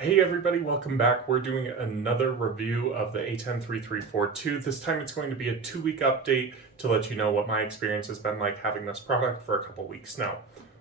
Hey everybody, welcome back. We're doing another review of the ATEN 3342. This time it's going to be a 2-week update to let you know what my experience has been like having this product for a couple weeks now.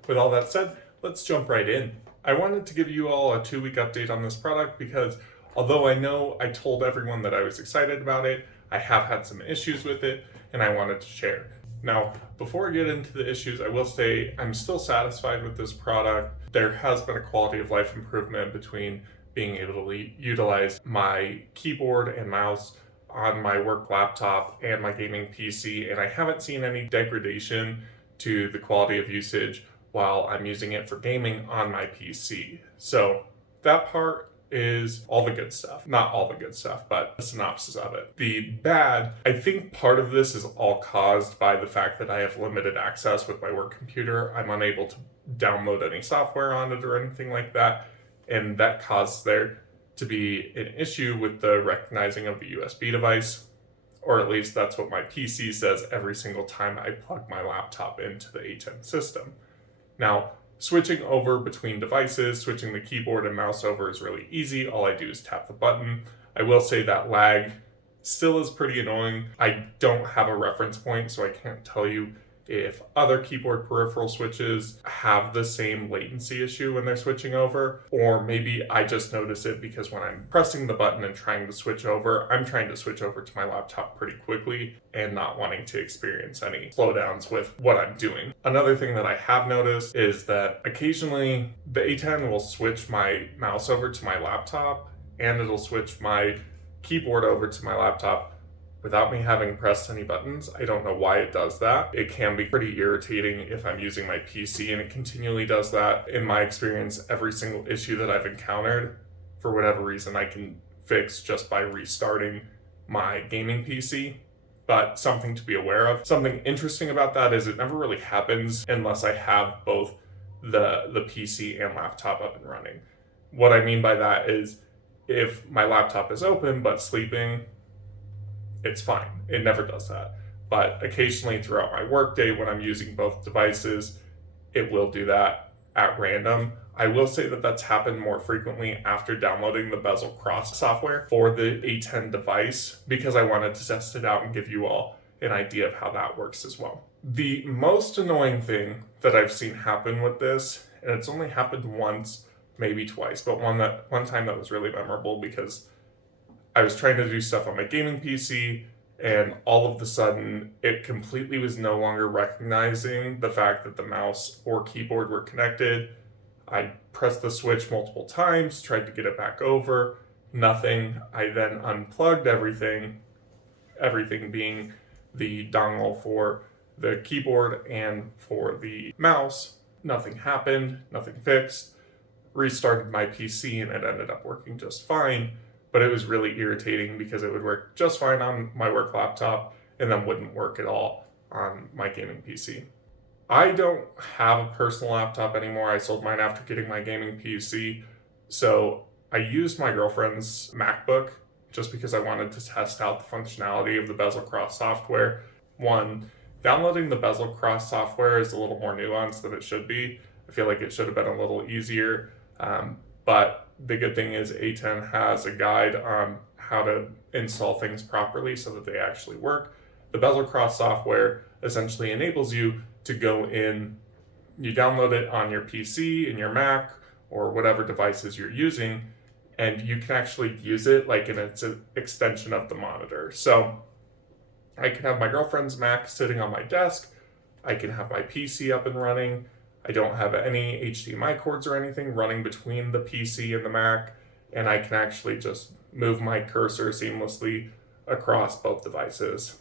With all that said, let's jump right in. I wanted to give you all a 2-week update on this product because although I know I told everyone that I was excited about it, I have had some issues with it and I wanted to share. Now, before I get into the issues, I will say I'm still satisfied with this product. There has been a quality of life improvement between being able to utilize my keyboard and mouse on my work laptop and my gaming PC, and I haven't seen any degradation to the quality of usage while I'm using it for gaming on my PC. So that part is all the good stuff. Not all the good stuff, but a synopsis of it. The bad, I think part of this is all caused by the fact that I have limited access with my work computer. I'm unable to download any software on it or anything like that, and that caused there to be an issue with the recognizing of the USB device, or at least that's what my PC says every single time I plug my laptop into the ATEN system. Now, switching over between devices, switching the keyboard and mouse over is really easy. All I do is tap the button. I will say that lag still is pretty annoying. I don't have a reference point, so I can't tell you if other keyboard peripheral switches have the same latency issue when they're switching over, or maybe I just notice it because when I'm pressing the button and trying to switch over, I'm trying to switch over to my laptop pretty quickly and not wanting to experience any slowdowns with what I'm doing. Another thing that I have noticed is that occasionally the ATEN will switch my mouse over to my laptop and it'll switch my keyboard over to my laptop without me having pressed any buttons. I don't know why it does that. It can be pretty irritating if I'm using my PC and it continually does that. In my experience, every single issue that I've encountered, for whatever reason, I can fix just by restarting my gaming PC. But something to be aware of. Something interesting about that is it never really happens unless I have both the PC and laptop up and running. What I mean by that is if my laptop is open but sleeping, it's fine. It never does that. But occasionally throughout my workday when I'm using both devices, it will do that at random. I will say that that's happened more frequently after downloading the Bezel Cross software for the ATEN device because I wanted to test it out and give you all an idea of how that works as well. The most annoying thing that I've seen happen with this, and it's only happened once, maybe twice, but one time that was really memorable because I was trying to do stuff on my gaming PC and all of a sudden it completely was no longer recognizing the fact that the mouse or keyboard were connected. I pressed the switch multiple times, tried to get it back over, nothing. I then unplugged everything being the dongle for the keyboard and for the mouse. Nothing happened, nothing fixed. Restarted my PC and it ended up working just fine. But it was really irritating because it would work just fine on my work laptop and then wouldn't work at all on my gaming PC. I don't have a personal laptop anymore. I sold mine after getting my gaming PC. So I used my girlfriend's MacBook just because I wanted to test out the functionality of the Bezel Cross software. One, downloading the Bezel Cross software is a little more nuanced than it should be. I feel like it should have been a little easier. But the good thing is ATEN has a guide on how to install things properly so that they actually work. The Bezel Cross software essentially enables you to go in, you download it on your PC and your Mac or whatever devices you're using, and you can actually use it like it's an extension of the monitor. So I can have my girlfriend's Mac sitting on my desk, I can have my PC up and running. I don't have any HDMI cords or anything running between the PC and the Mac, and I can actually just move my cursor seamlessly across both devices.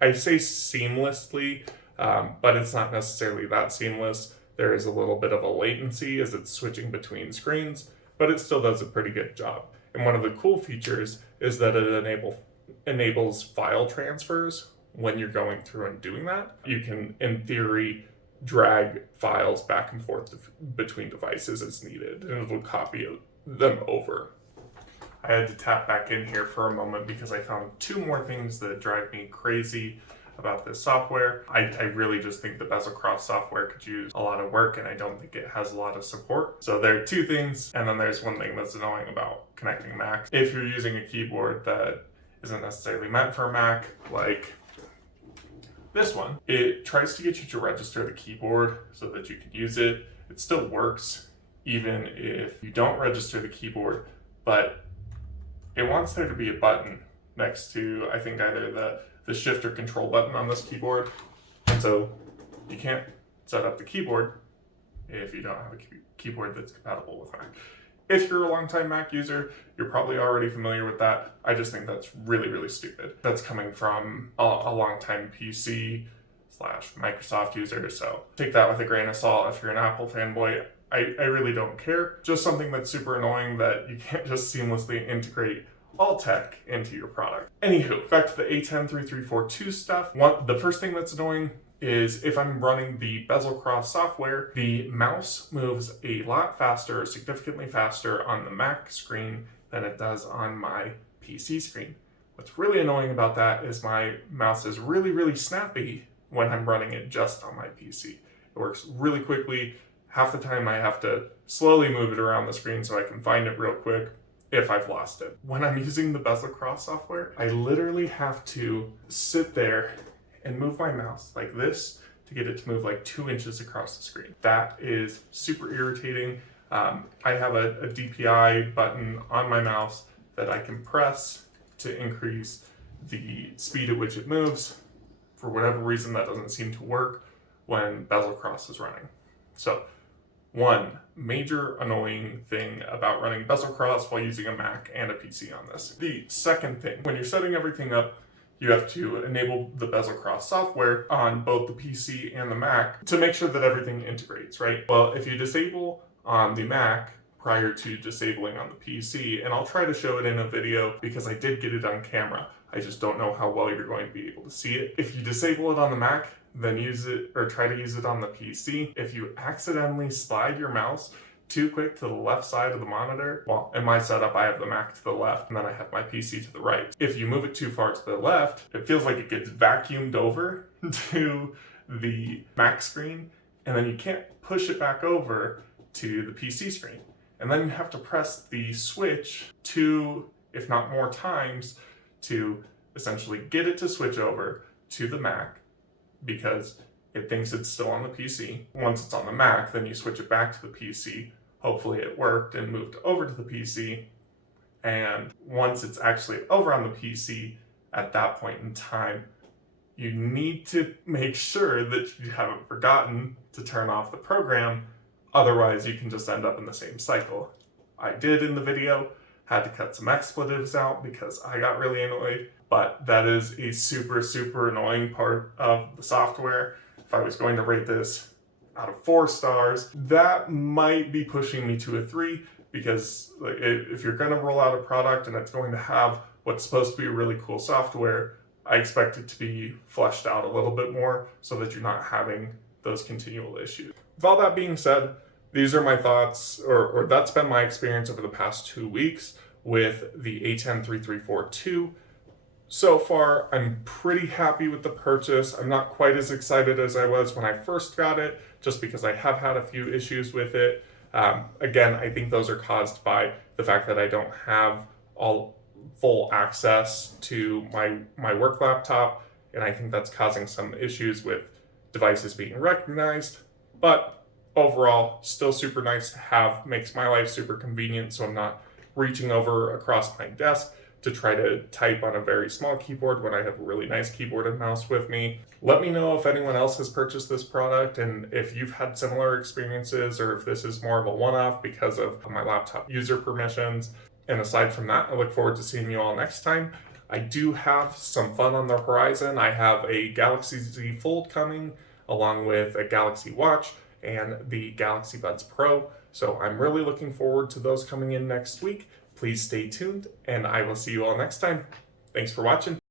I say seamlessly, but it's not necessarily that seamless. There is a little bit of a latency as it's switching between screens, but it still does a pretty good job. And one of the cool features is that it enables file transfers when you're going through and doing that. You can, in theory, drag files back and forth between devices as needed, and it'll copy them over. I had to tap back in here for a moment because I found two more things that drive me crazy about this software. I really just think the Bezel Cross software could use a lot of work, and I don't think it has a lot of support. So there are two things, and then there's one thing that's annoying about connecting Macs. If you're using a keyboard that isn't necessarily meant for a Mac, like this one, it tries to get you to register the keyboard so that you can use it. It still works even if you don't register the keyboard, but it wants there to be a button next to, I think, either the shift or control button on this keyboard. And so you can't set up the keyboard if you don't have a keyboard that's compatible with Mac. If you're a longtime Mac user, you're probably already familiar with that. I just think that's really, really stupid. That's coming from a longtime PC / Microsoft user, so take that with a grain of salt. If you're an Apple fanboy, I really don't care. Just something that's super annoying that you can't just seamlessly integrate all tech into your product. Anywho, back to the ATEN3342 stuff. The first thing that's annoying is if I'm running the Bezel Cross software, the mouse moves a lot faster, significantly faster on the Mac screen than it does on my PC screen. What's really annoying about that is my mouse is really, really snappy when I'm running it just on my PC. It works really quickly. Half the time I have to slowly move it around the screen so I can find it real quick if I've lost it. When I'm using the Bezel Cross software, I literally have to sit there and move my mouse like this to get it to move like 2 inches across the screen. That is super irritating. I have a DPI button on my mouse that I can press to increase the speed at which it moves. For whatever reason, that doesn't seem to work when Bezel Cross is running. So, one major annoying thing about running Bezel Cross while using a Mac and a PC on this. The second thing, when you're setting everything up, you have to enable the Bezel Cross software on both the PC and the Mac to make sure that everything integrates, right? Well, if you disable on the Mac prior to disabling on the PC, and I'll try to show it in a video because I did get it on camera. I just don't know how well you're going to be able to see it. If you disable it on the Mac, then use it or try to use it on the PC. If you accidentally slide your mouse too quick to the left side of the monitor, well, in my setup, I have the Mac to the left and then I have my PC to the right. If you move it too far to the left, it feels like it gets vacuumed over to the Mac screen, and then you can't push it back over to the PC screen. And then you have to press the switch 2, if not more times, to essentially get it to switch over to the Mac, because it thinks it's still on the PC. Once it's on the Mac, then you switch it back to the PC. Hopefully it worked and moved over to the PC. And once it's actually over on the PC, at that point in time, you need to make sure that you haven't forgotten to turn off the program. Otherwise, you can just end up in the same cycle. I did in the video, had to cut some expletives out because I got really annoyed. But that is a super, super annoying part of the software. If I was going to rate this out of 4 stars, that might be pushing me to a 3, because like, if you're going to roll out a product and it's going to have what's supposed to be really cool software, I expect it to be fleshed out a little bit more so that you're not having those continual issues. With all that being said, these are my thoughts, or that's been my experience over the past 2 weeks with the ATEN3342. So far, I'm pretty happy with the purchase. I'm not quite as excited as I was when I first got it, just because I have had a few issues with it. Again, I think those are caused by the fact that I don't have all full access to my work laptop, and I think that's causing some issues with devices being recognized. But overall, still super nice to have, makes my life super convenient, so I'm not reaching over across my desk to try to type on a very small keyboard when I have a really nice keyboard and mouse with me. Let me know if anyone else has purchased this product and if you've had similar experiences, or if this is more of a one-off because of my laptop user permissions. And aside from that, I look forward to seeing you all next time. I do have some fun on the horizon. I have a Galaxy Z Fold coming, along with a Galaxy Watch and the Galaxy Buds Pro. So I'm really looking forward to those coming in next week. Please stay tuned, and I will see you all next time. Thanks for watching.